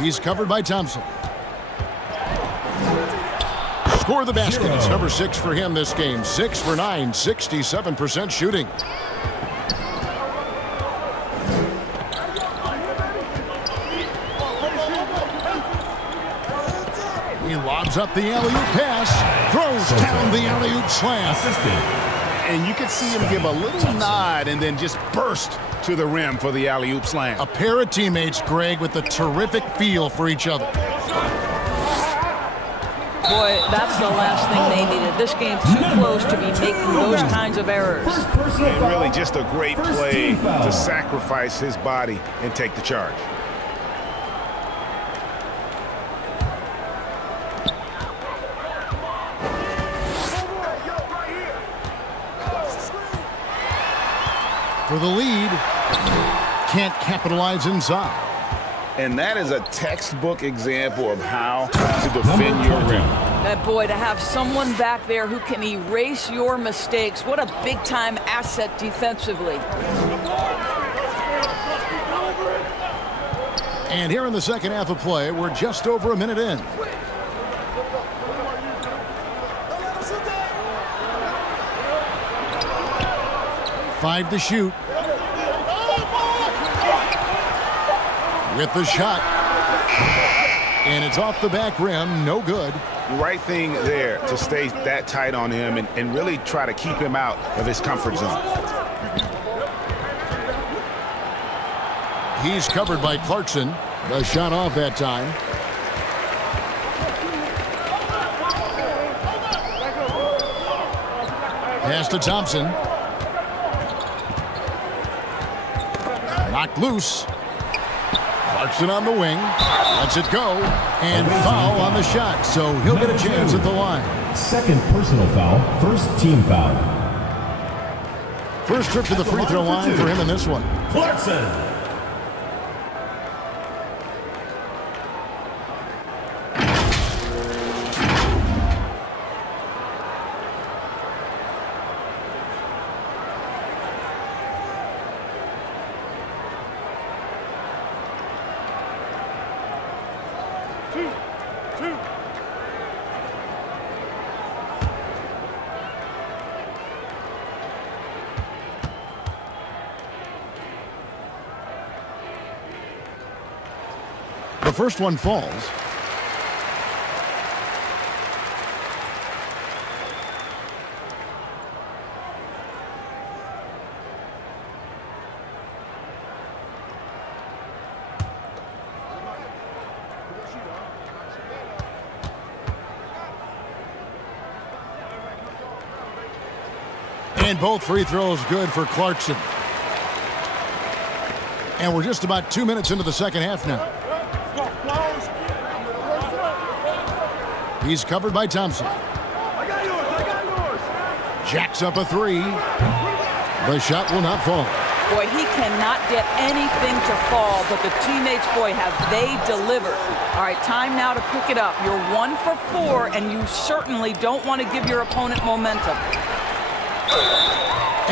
He's covered by Thompson. Score the basket. It's number 6 for him this game. 6 for 9, 67% shooting. He lobs up the alley-oop pass, throws down the alley-oop slam. And you could see him give a little nod and then just burst to the rim for the alley-oop slam. A pair of teammates, Greg, with a terrific feel for each other. Boy, that's the last thing they needed. This game's too close to be making those kinds of errors. And really just a great play to sacrifice his body and take the charge. For the lead, can't capitalize inside. And that is a textbook example of how to defend your rim. Boy, to have someone back there who can erase your mistakes, what a big-time asset defensively. And here in the second half of play, we're just over a minute in. Five to shoot. With the shot. And it's off the back rim. No good. The right thing there to stay that tight on him and really try to keep him out of his comfort zone. He's covered by Clarkson. The shot off that time. Pass to Thompson. Knocked loose. Clarkson on the wing. Lets it go. And foul on the shot. So he'll get a chance at the line. Second personal foul. First team foul. First trip to the free throw line for him in this one. Clarkson. The first one falls. And both free throws good for Clarkson. And we're just about 2 minutes into the second half now. He's covered by Thompson. Jacks up a three. The shot will not fall. Boy, he cannot get anything to fall, but the teammates, boy, have they delivered. All right, time now to pick it up. You're 1 for 4, and you certainly don't want to give your opponent momentum.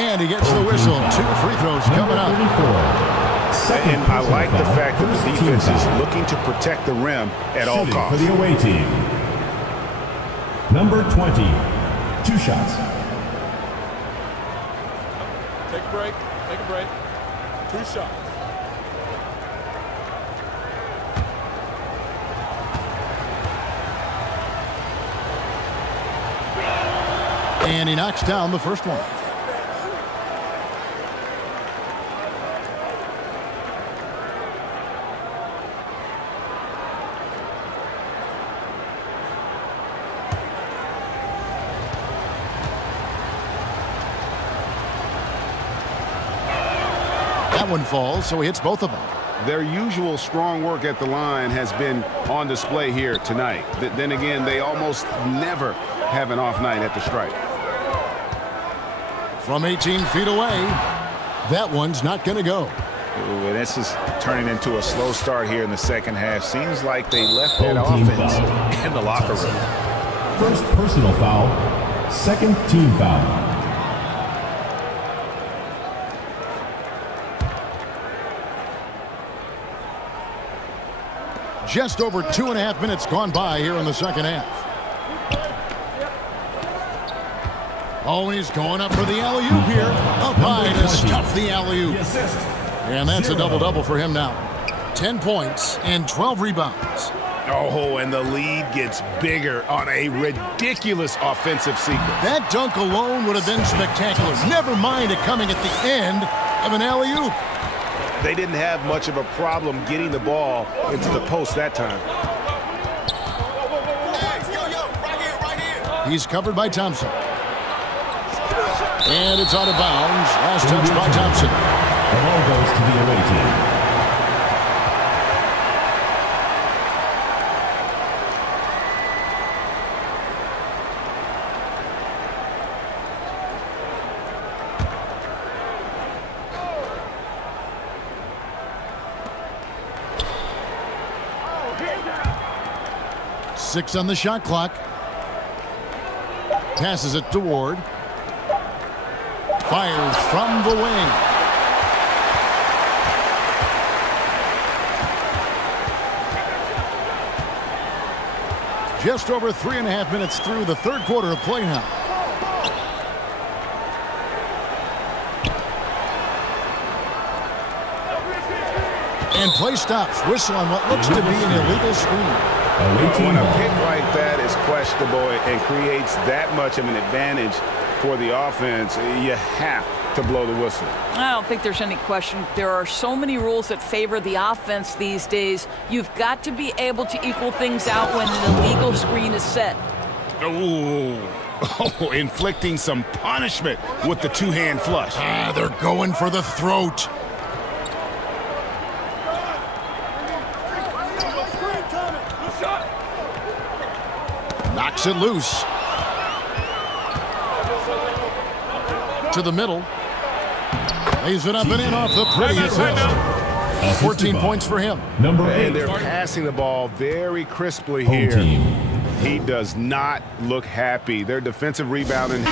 And he gets the whistle. 2 free throws coming up. And I like the fact that the defense is looking to protect the rim at all costs. For the away team. Number 20, 2 shots. Take a break. Take a break. 2 shots. And he knocks down the first one. That one falls, so he hits both of them. Their usual strong work at the line has been on display here tonight. Then again, they almost never have an off night at the stripe. From 18 feet away, that one's not going to go. Ooh, this is turning into a slow start here in the second half. Seems like they left that offense in the locker room. First personal foul, second team foul. just over 2.5 minutes gone by here in the second half. Oh, and he's going up for the alley-oop here. Up high to stuff the alley-oop. And that's a double-double for him now. 10 points and 12 rebounds. Oh, and the lead gets bigger on a ridiculous offensive sequence. That dunk alone would have been spectacular. Never mind it coming at the end of an alley-oop. They didn't have much of a problem getting the ball into the post that time. He's covered by Thompson. And it's out of bounds. Last touch by Thompson. The ball goes to the away team. Six on the shot clock. Passes it to Ward. Fires from the wing. Just over 3.5 minutes through the third quarter of play now. And play stops. Whistle on what looks to be an illegal screen. When a pick like that is questionable and creates that much of an advantage for the offense, you have to blow the whistle. I don't think there's any question. There are so many rules that favor the offense these days. You've got to be able to equal things out when an illegal screen is set. Oh, inflicting some punishment with the two-hand flush. They're going for the throat. Knocks it loose. To the middle. Lays it up and in off the pretty assist. 14 points for him. Number 8. And they're passing the ball very crisply here. Team. He does not look happy. Their defensive rebounding.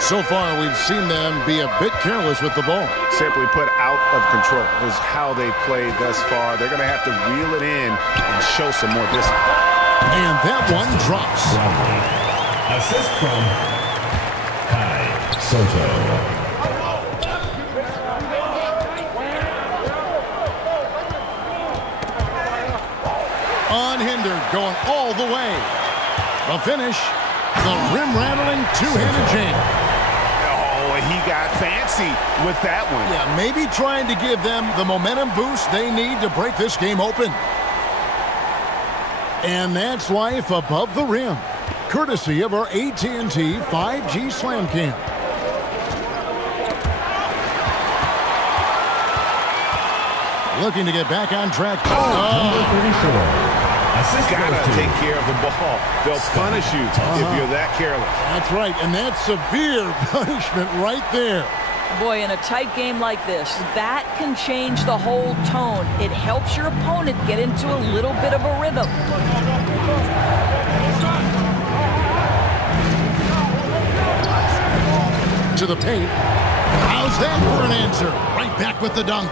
So far, we've seen them be a bit careless with the ball. Simply put, out of control is how they've played thus far. They're going to have to reel it in and show some more discipline. And that one drops. Assist from Kai Soto. Unhindered, going all the way. The finish, the rim-rattling two-handed jam. He got fancy with that one. Yeah, maybe trying to give them the momentum boost they need to break this game open. And that's life above the rim, courtesy of our AT&T 5G Slam Cam. Looking to get back on track. Number 34. Gotta take care of the ball. They'll punish you if you're that careless. That's right, and that's severe punishment right there. Boy, in a tight game like this, that can change the whole tone. It helps your opponent get into a little bit of a rhythm. To the paint. How's that for an answer? Right back with the dunk.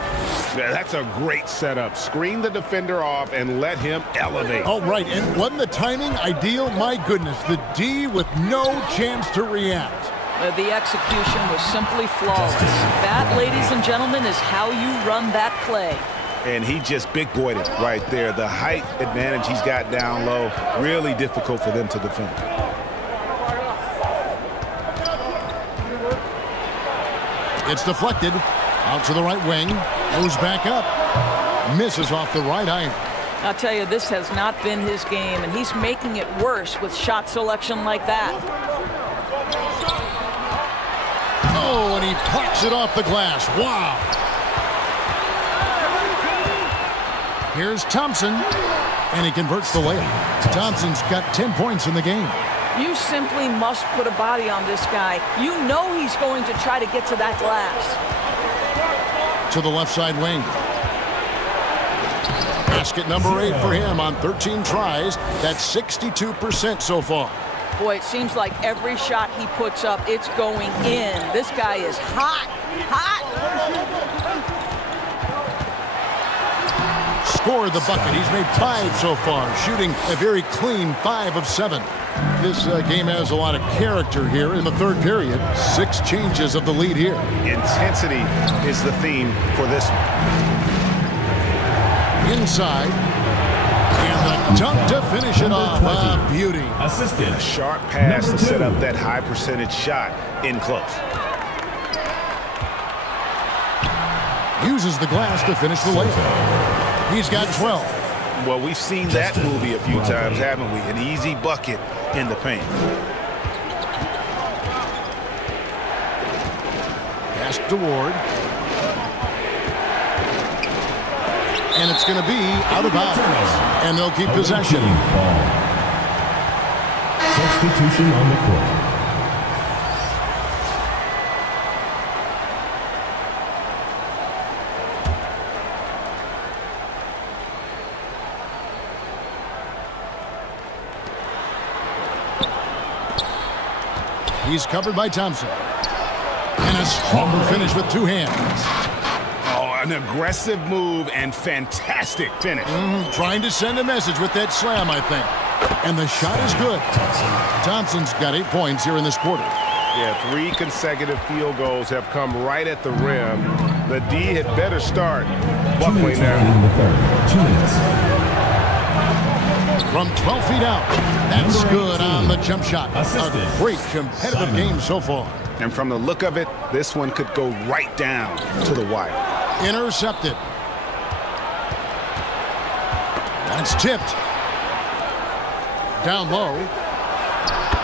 Yeah, that's a great setup. Screen the defender off and let him elevate. Oh, right, and wasn't the timing ideal? My goodness, the D with no chance to react. The execution was simply flawless. That, ladies and gentlemen, is how you run that play. And he just big-boyed it right there. The height advantage he's got down low, really difficult for them to defend. It's deflected. Out to the right wing. Goes back up. Misses off the right iron. I'll tell you, this has not been his game, and he's making it worse with shot selection like that. Oh, and he plucks it off the glass. Wow. Here's Thompson, and he converts the layup. Thompson's got 10 points in the game. You simply must put a body on this guy. You know he's going to try to get to that glass. To the left side wing. Basket number 8 for him on 13 tries. That's 62% so far. Boy, it seems like every shot he puts up, it's going in. This guy is hot, hot. scored the bucket. He's made 5 so far, shooting a very clean 5 of 7. This game has a lot of character here in the third period. 6 changes of the lead here. Intensity is the theme for this one. Inside. And the dunk to finish it off. A beauty. A sharp pass to set up that high percentage shot in close. Uses the glass to finish the layup. He's got 12. Well, we've seen that movie a few times, haven't we? An easy bucket in the paint. Pass to Ward. And it's going to be out of bounds. And they'll keep possession. Substitution on the court. He's covered by Thompson. And a strong finish with 2 hands. Oh, an aggressive move and fantastic finish. Trying to send a message with that slam, I think. And the shot is good. Thompson's got 8 points here in this quarter. Yeah, 3 consecutive field goals have come right at the rim. The D had better start buckling now. In the third. 2 minutes. From 12 feet out. That's good on the jump shot. A great competitive game so far. And from the look of it, this one could go right down to the wire. Intercepted. That's tipped. Down low.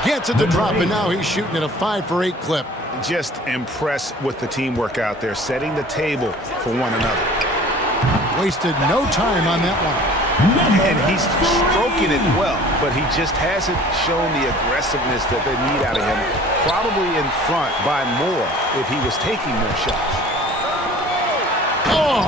Gets it to drop, and now he's shooting at a 5 for 8 clip. Just impressed with the teamwork out there, setting the table for one another. Wasted no time on that one. And he's stroking it well, but he just hasn't shown the aggressiveness that they need out of him. Probably in front by more if he was taking more shots. Oh!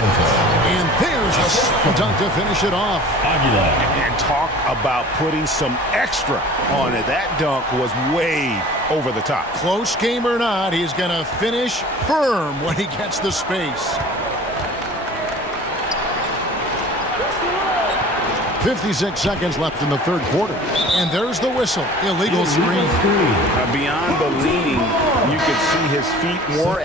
And there's a dunk to finish it off. And talk about putting some extra on it. That dunk was way over the top. Close game or not, he's going to finish firm when he gets the space. 56 seconds left in the third quarter. And there's the whistle. Illegal screen. Beyond the leaning, you can see his feet more.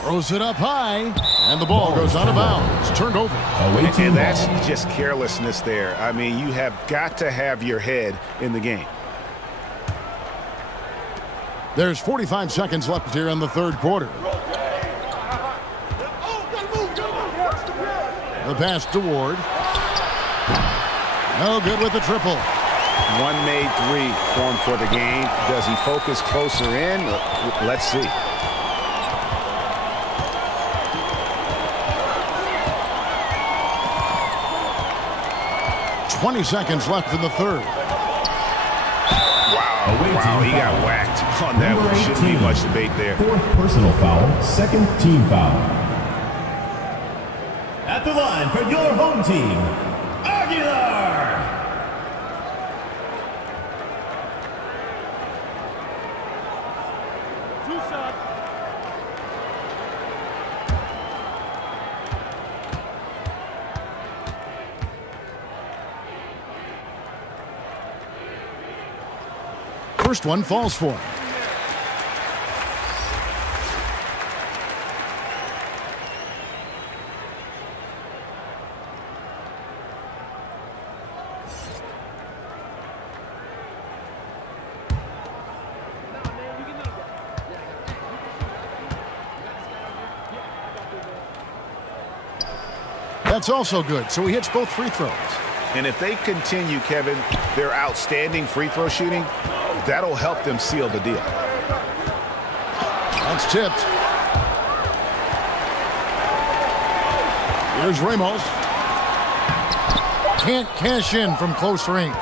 Throws it up high. And the ball goes out of bounds. It's turned over. And that's just carelessness there. I mean, you have got to have your head in the game. There's 45 seconds left here in the third quarter. The pass to Ward. No good with the triple. One made 3 for him for the game. Does he focus closer in? Let's see. "20 seconds left in the third. Wow, he got whacked on that one. Shouldn't be much debate there. 4th personal foul, 2nd team foul. At the line for your home team, Aguilar! First one falls for him. That's also good, so he hits both free throws. And if they continue, Kevin, their outstanding free throw shooting, that'll help them seal the deal. That's tipped. Here's Ramos. Can't cash in from close range.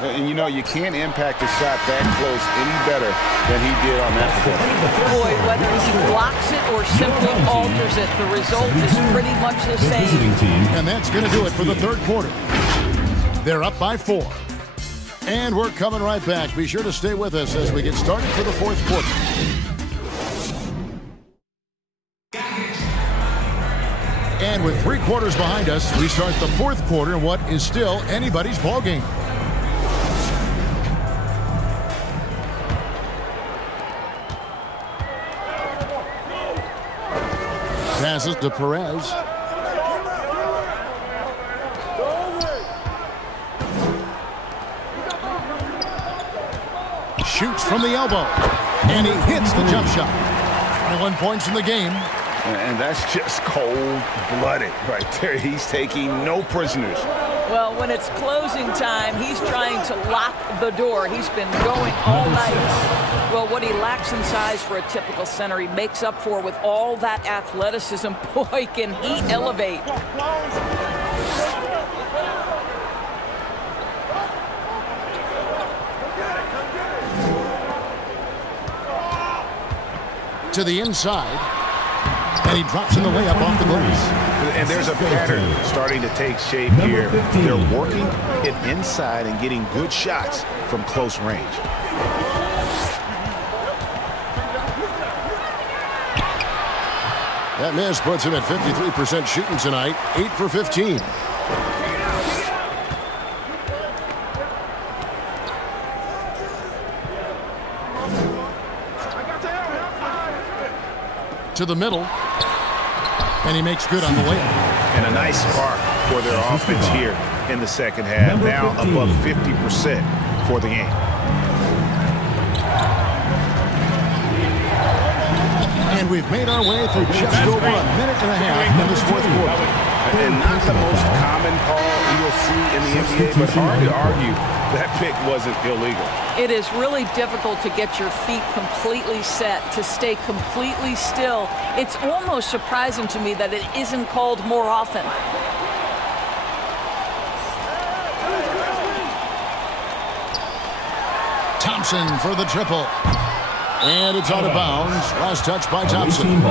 And you know, you can't impact a shot that close any better than he did on that play. Boy, whether he blocks it or simply alters it, the result is pretty much the same. And that's going to do it for the third quarter. They're up by 4. And we're coming right back. Be sure to stay with us as we get started for the fourth quarter. And with 3 quarters behind us, we start the fourth quarter in what is still anybody's ball game. Passes to Perez. Shoots from the elbow. And he hits the jump shot. 21 points in the game. And that's just cold-blooded right there. He's taking no prisoners. Well, when it's closing time, he's trying to lock the door. He's been going all night. Well, what he lacks in size for a typical center, he makes up for with all that athleticism. Boy, can he elevate. To the inside. And he drops in the layup off the glass. And there's a pattern starting to take shape here. They're working it inside and getting good shots from close range. That miss puts him at 53% shooting tonight, 8 for 15. To the middle. And he makes good on the layup. And a nice spark for their offense here in the second half. Now above 50% for the game. And we've made our way through just over a minute and a half in this fourth quarter. And not the most common call you'll see in the NBA, but hard to argue that pick wasn't illegal. It is really difficult to get your feet completely set, to stay completely still. It's almost surprising to me that it isn't called more often. Thompson for the triple. And it's out of bounds. Last touch by Thompson.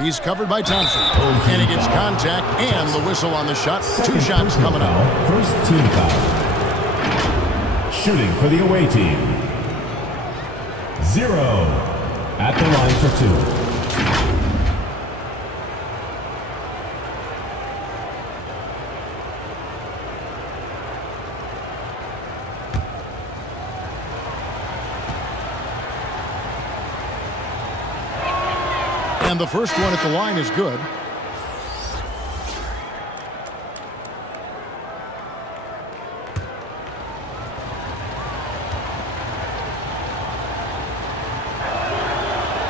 He's covered by Thompson. And he gets contact and the whistle on the shot. 2 shots coming up. First team foul. Shooting for the away team. 0 at the line for 2. And the first one at the line is good.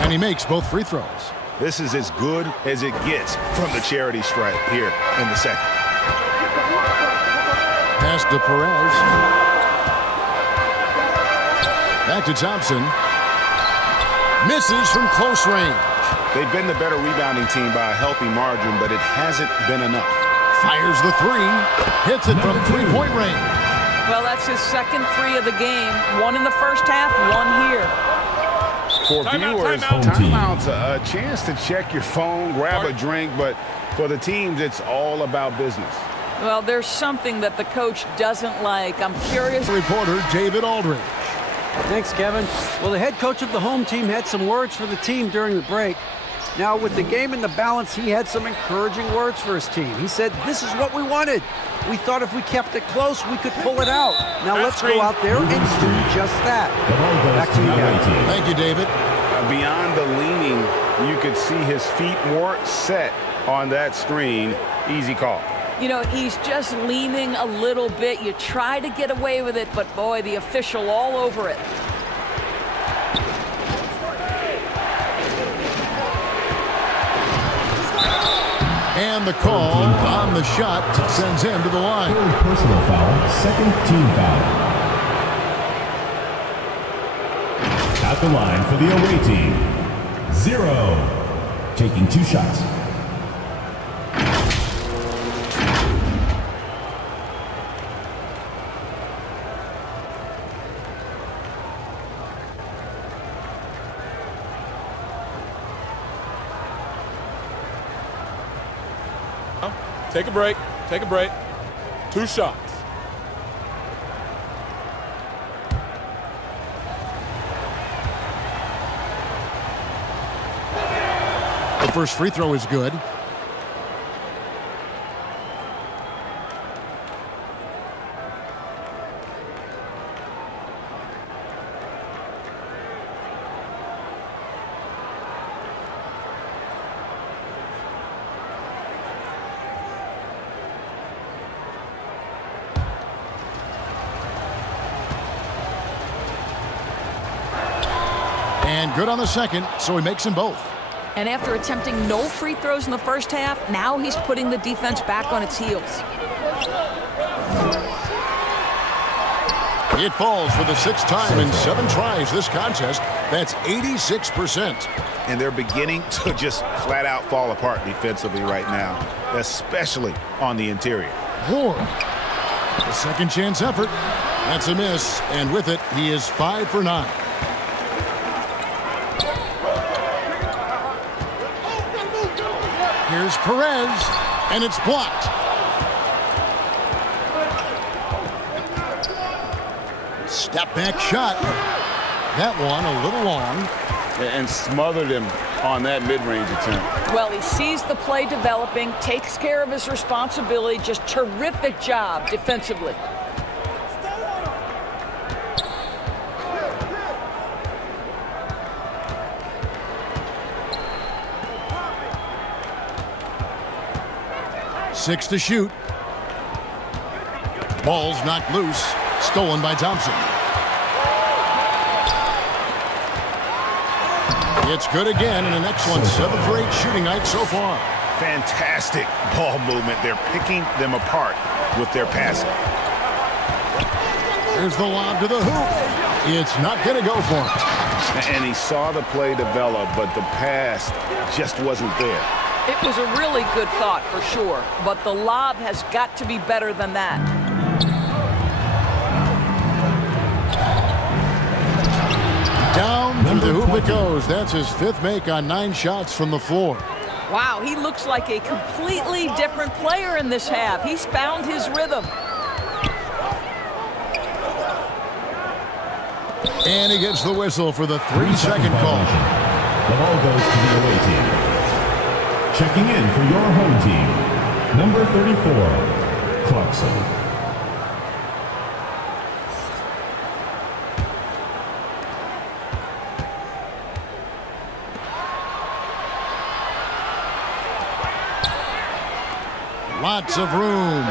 And he makes both free throws. This is as good as it gets from the charity stripe here in the second. Pass to Perez. Back to Thompson. Misses from close range. They've been the better rebounding team by a healthy margin, but it hasn't been enough. Fires the 3. Hits it from 3-point range. Well, that's his second 3 of the game. 1 in the first half, 1 here. For viewers, timeout's a chance to check your phone, grab a drink, but for the teams, it's all about business. Well, there's something that the coach doesn't like. I'm curious. Reporter David Aldridge. Thanks, Kevin. Well, the head coach of the home team had some words for the team during the break. Now, with the game in the balance, he had some encouraging words for his team. He said, "This is what we wanted. We thought if we kept it close, we could pull it out. Now let's go out there and do just that." Back to you, Kevin. Thank you, David. Beyond the leaning, you could see his feet more set on that screen. Easy call. You know, he's just leaning a little bit. You try to get away with it, but boy, the official all over it. And the call on the shot sends him to the line. Third personal foul, second team foul. At the line for the away team, 0. Taking 2 shots. Take a break. Take a break. 2 shots. The first free throw is good. And good on the second, so he makes them both. And after attempting no free throws in the first half, now he's putting the defense back on its heels. It falls for the 6th time in 7 tries this contest. That's 86%. And they're beginning to just flat out fall apart defensively right now, especially on the interior. Ward. The second chance effort. That's a miss. And with it, he is 5 for 9. Here's Perez, and it's blocked. Step back shot. That one a little long. And smothered him on that mid-range attempt. Well, he sees the play developing, takes care of his responsibility. Just terrific job defensively. Six to shoot. Ball's knocked loose. Stolen by Thompson. It's good again, and an excellent 7 for 8 shooting night so far. Fantastic ball movement. They're picking them apart with their passing. There's the lob to the hoop. It's not going to go for him. And he saw the play develop, but the pass just wasn't there. It was a really good thought for sure, but the lob has got to be better than that. Down through the hoop it goes. That's his 5th make on 9 shots from the floor. Wow, he looks like a completely different player in this half. He's found his rhythm. And he gets the whistle for the 3-second call. The ball goes to the away team. Checking in for your home team, number 34, Clarkson. Lots of room.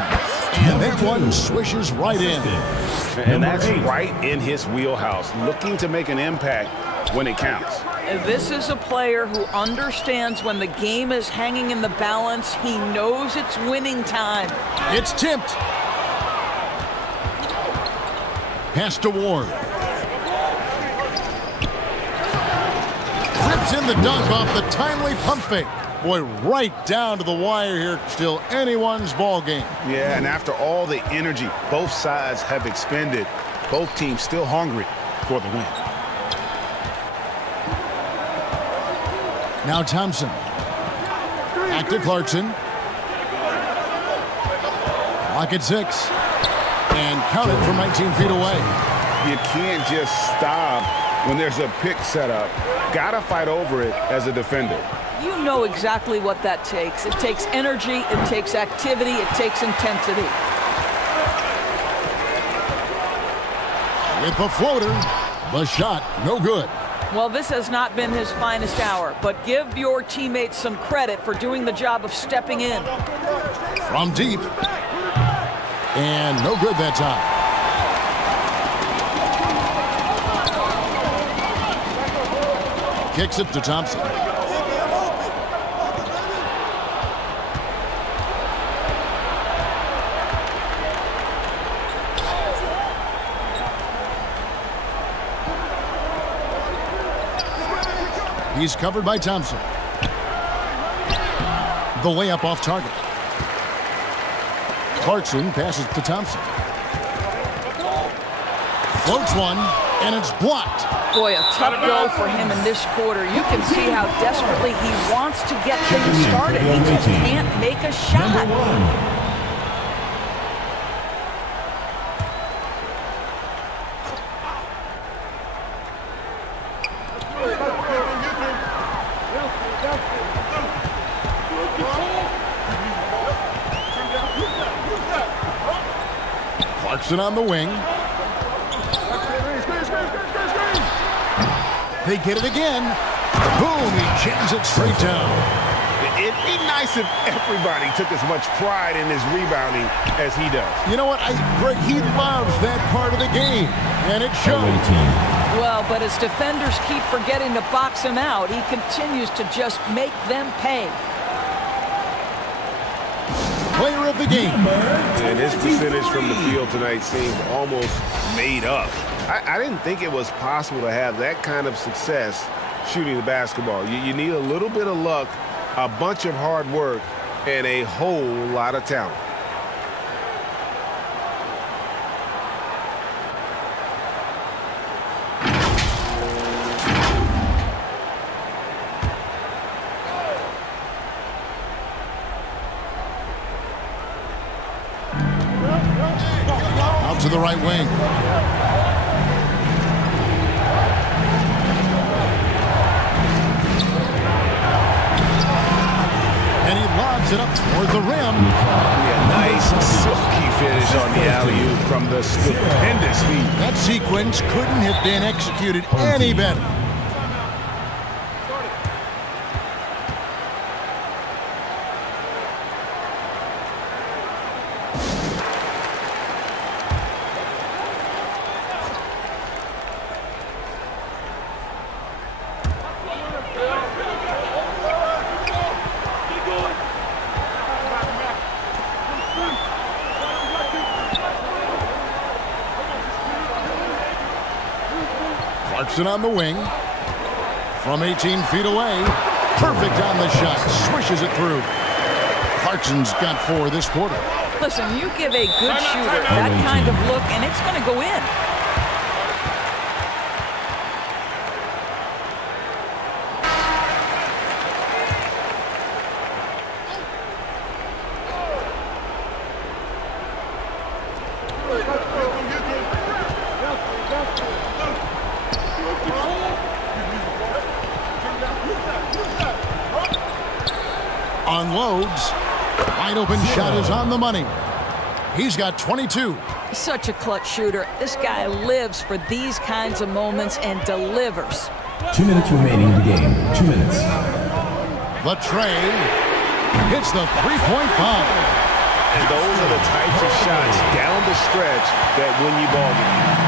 And that one swishes right in. And that's right in his wheelhouse, looking to make an impact when it counts. This is a player who understands when the game is hanging in the balance. He knows it's winning time. It's tipped. Pass to Ward. Rips in the dunk off the timely pump fake. Boy, right down to the wire here. Still anyone's ball game. Yeah, and after all the energy both sides have expended, both teams still hungry for the win. Now Thompson. Back to Clarkson. Lock at 6. And count it from 19 feet away. You can't just stop when there's a pick set up. Gotta fight over it as a defender. You know exactly what that takes. It takes energy, it takes activity, it takes intensity. With the floater, the shot no good. Well, this has not been his finest hour, but give your teammates some credit for doing the job of stepping in. From deep. And no good that time. Kicks it to Thompson. He's covered by Thompson. The layup off target. Clarkson passes to Thompson. Floats one, And it's blocked. Boy, a tough go for him in this quarter. You can see how desperately he wants to get things started. He just can't make a shot. Clarkson on the wing. They get it again. Boom, he jams it straight down. It'd be nice if everybody took as much pride in his rebounding as he does. You know what, Greg, he loves that part of the game, and it shows. Well, but his defenders keep forgetting to box him out. He continues to just make them pay. Player of the game. And his percentage from the field tonight seems almost made up. I didn't think it was possible to have that kind of success shooting the basketball. You need a little bit of luck, a bunch of hard work, and a whole lot of talent. Out to the right wing. It up toward the rim. Yeah, nice silky finish on the alley-oop from the stupendous feet. That sequence couldn't have been executed any better. Clarkson on the wing. From 18 feet away. Perfect on the shot. Swishes it through. Clarkson's got 4 this quarter. Listen, you give a good shooter that kind of look, and it's going to go in. Unloads. Wide open shot is on the money. He's got 22. Such a clutch shooter. This guy lives for these kinds of moments and delivers. 2 minutes remaining in the game. 2 minutes. The tray hits the three-point bomb. And those are the types of shots down the stretch that win you ball games.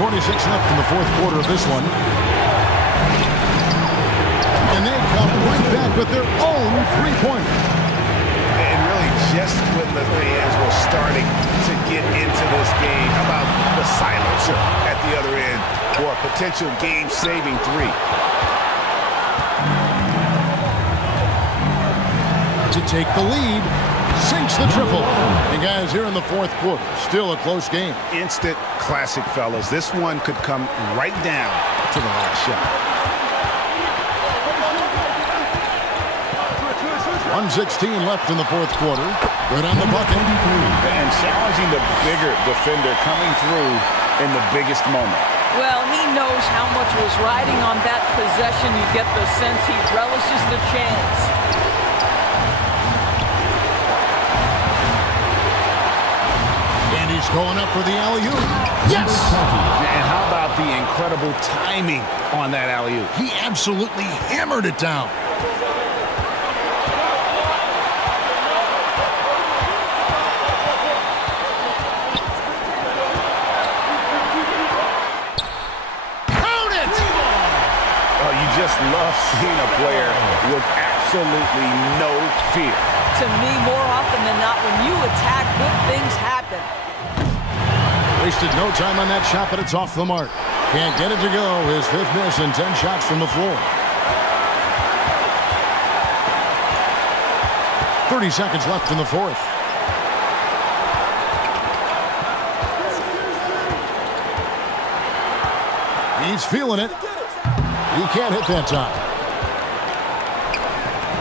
1:46 left in the fourth quarter of this one. And they come right back with their own three-pointer. And really just when the fans were starting to get into this game, how about the silencer at the other end for a potential game-saving three? To take the lead, sinks the triple. And guys, here in the fourth quarter, still a close game. Instant classic, fellas. This one could come right down to the last shot. 1:16 left in the fourth quarter. Good on the bucket. And challenging the bigger defender coming through in the biggest moment. Well, he knows how much was riding on that possession. You get the sense he relishes the chance. He's going up for the alley-oop. Yes! And how about the incredible timing on that alley-oop? He absolutely hammered it down. Count it! Oh, you just love seeing a player with absolutely no fear. To me, more often than not, when you attack, good things happen. Wasted no time on that shot, but it's off the mark. Can't get it to go. His 5th miss and 10 shots from the floor. 30 seconds left in the fourth. He's feeling it. He can't hit that time.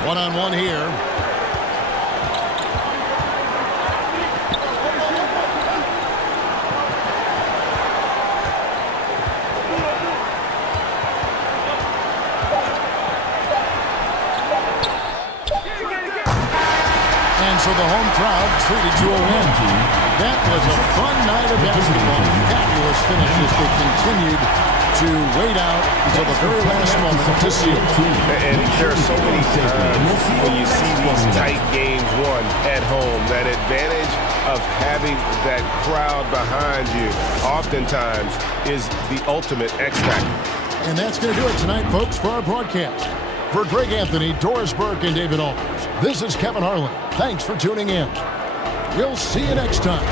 One-on-one here. And so the home crowd treated to a win. That was a fun night of basketball. Fabulous finish as they continued to wait out until the very last moment to seal it. And there are so many times when you see these tight games won at home, that advantage of having that crowd behind you oftentimes is the ultimate X factor. And that's going to do it tonight, folks, for our broadcast. For Greg Anthony, Doris Burke, and David Aldridge, this is Kevin Harlan. Thanks for tuning in. We'll see you next time.